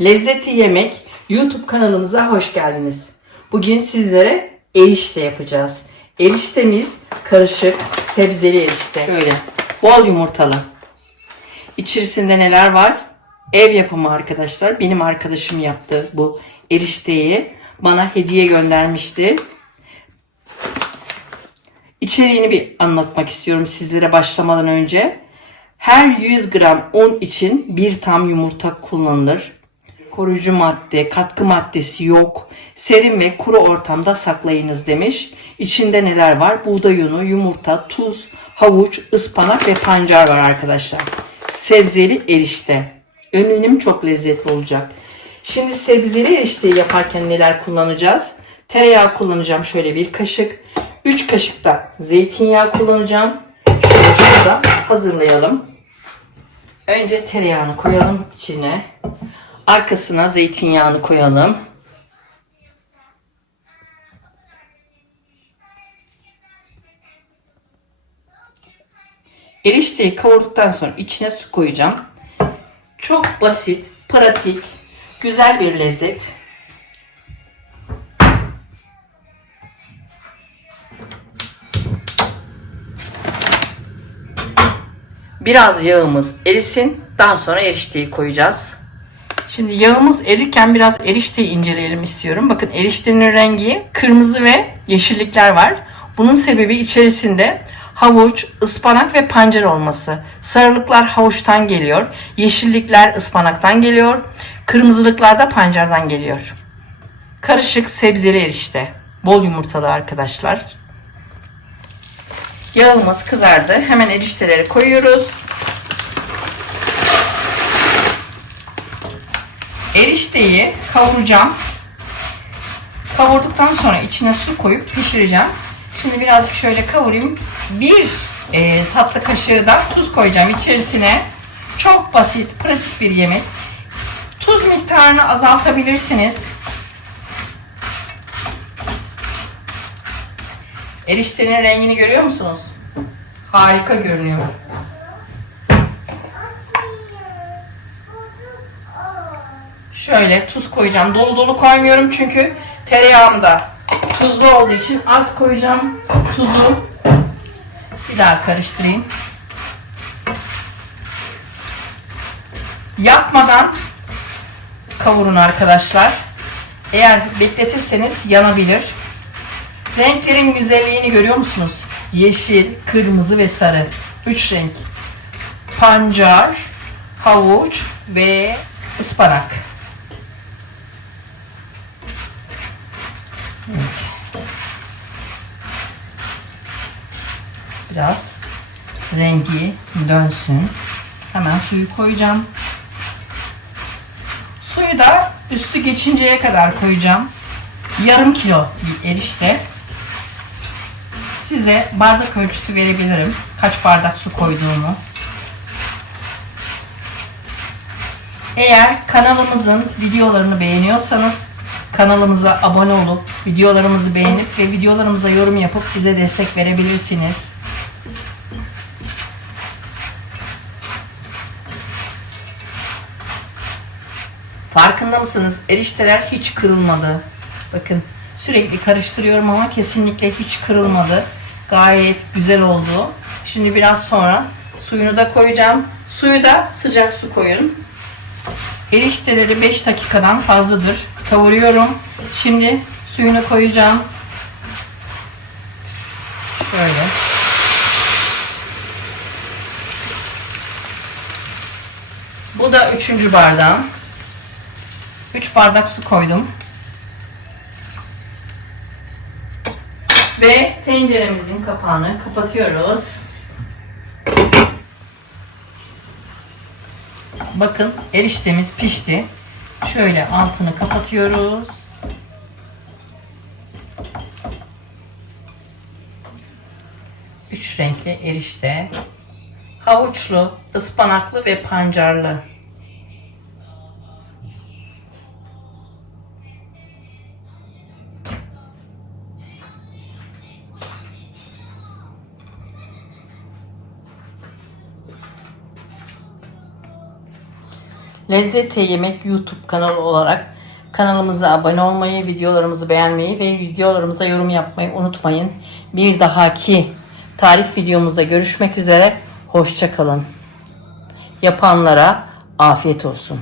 Lezzeti Yemek YouTube kanalımıza hoş geldiniz. Bugün sizlere erişte yapacağız. Eriştemiz karışık sebzeli erişte. Şöyle bol yumurtalı. İçerisinde neler var? Ev yapımı arkadaşlar. Benim arkadaşım yaptı bu erişteyi. Bana hediye göndermişti. İçeriğini bir anlatmak istiyorum sizlere başlamadan önce. Her 100 gram un için bir tam yumurta kullanılır. Koruyucu madde, katkı maddesi yok. Serin ve kuru ortamda saklayınız demiş. İçinde neler var? Buğday unu, yumurta, tuz, havuç, ıspanak ve pancar var arkadaşlar. Sebzeli erişte. Eminim çok lezzetli olacak. Şimdi sebzeli erişteyi yaparken neler kullanacağız? Tereyağı kullanacağım şöyle bir kaşık. 3 kaşık da zeytinyağı kullanacağım. Şöyle şurada hazırlayalım. Önce tereyağını koyalım içine. Arkasına zeytinyağını koyalım. Erişteyi kavurduktan sonra içine su koyacağım. Çok basit, pratik, güzel bir lezzet. Biraz yağımız erisin. Daha sonra erişteyi koyacağız. Şimdi yağımız erirken biraz erişteyi inceleyelim istiyorum. Bakın eriştenin rengi kırmızı ve yeşillikler var. Bunun sebebi içerisinde havuç, ıspanak ve pancar olması. Sarılıklar havuçtan geliyor. Yeşillikler ıspanaktan geliyor. Kırmızılıklar da pancardan geliyor. Karışık sebzeli erişte. Bol yumurtalı arkadaşlar. Yağımız kızardı. Hemen erişteleri koyuyoruz. Erişteyi kavuracağım. Kavurduktan sonra içine su koyup pişireceğim. Şimdi birazcık şöyle kavurayım. Bir e, tatlı kaşığı da tuz koyacağım içerisine. Çok basit, pratik bir yemek. Tuz miktarını azaltabilirsiniz. Eriştenin rengini görüyor musunuz? Harika görünüyor. Şöyle tuz koyacağım. Dolu dolu koymuyorum çünkü tereyağım da tuzlu olduğu için az koyacağım tuzu. Bir daha karıştırayım. Yapmadan kavurun arkadaşlar. Eğer bekletirseniz yanabilir. Renklerin güzelliğini görüyor musunuz? Yeşil, kırmızı ve sarı. Üç renk. Pancar, havuç ve ıspanak. Evet. Biraz rengi dönsün. Hemen suyu koyacağım. Suyu da üstü geçinceye kadar koyacağım. Yarım kilo bir erişte. Size bardak ölçüsü verebilirim. Kaç bardak su koyduğumu. Eğer kanalımızın videolarını beğeniyorsanız kanalımıza abone olup videolarımızı beğenip ve videolarımıza yorum yapıp bize destek verebilirsiniz. Farkında mısınız? Erişteler hiç kırılmadı. Bakın sürekli karıştırıyorum ama kesinlikle hiç kırılmadı. Gayet güzel oldu. Şimdi biraz sonra suyunu da koyacağım. Suyu da sıcak su koyun. Erişteleri 5 dakikadan fazladır. Kavuruyorum. Şimdi suyunu koyacağım. Şöyle. Bu da üçüncü bardağım. 3 bardak su koydum. Ve tenceremizin kapağını kapatıyoruz. Bakın eriştemiz pişti. Şöyle altını kapatıyoruz. Üç renkli erişte. Havuçlu, ıspanaklı ve pancarlı. Lezzete Yemek YouTube kanalı olarak kanalımıza abone olmayı, videolarımızı beğenmeyi ve videolarımıza yorum yapmayı unutmayın. Bir dahaki tarif videomuzda görüşmek üzere. Hoşçakalın. Yapanlara afiyet olsun.